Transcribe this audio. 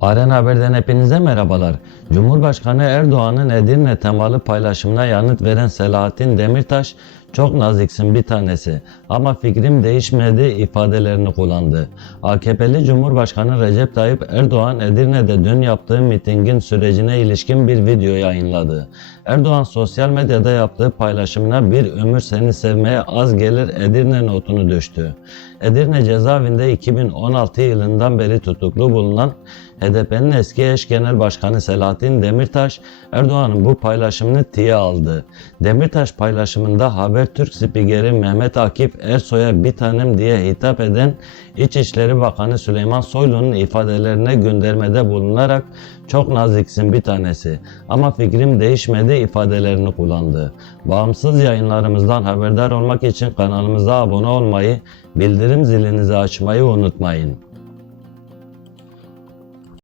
Aren Haber'den hepinize merhabalar. Cumhurbaşkanı Erdoğan'ın Edirne temalı paylaşımına yanıt veren Selahattin Demirtaş, çok naziksin bir tanesi ama fikrim değişmedi ifadelerini kullandı. AKP'li Cumhurbaşkanı Recep Tayyip Erdoğan Edirne'de dün yaptığı mitingin sürecine ilişkin bir video yayınladı. Erdoğan sosyal medyada yaptığı paylaşımına bir ömür seni sevmeye az gelir Edirne notunu düştü. Edirne cezaevinde 2016 yılından beri tutuklu bulunan HDP'nin eski eş genel başkanı Selahattin Demirtaş, Erdoğan'ın bu paylaşımını tiye aldı. Demirtaş paylaşımında Habertürk spikeri Mehmet Akif Ersoy'a bir tanem diye hitap eden İçişleri Bakanı Süleyman Soylu'nun ifadelerine göndermede bulunarak çok naziksin bir tanesi ama fikrim değişmedi ifadelerini kullandı. Bağımsız yayınlarımızdan haberdar olmak için kanalımıza abone olmayı, bildirim zilinizi açmayı unutmayın.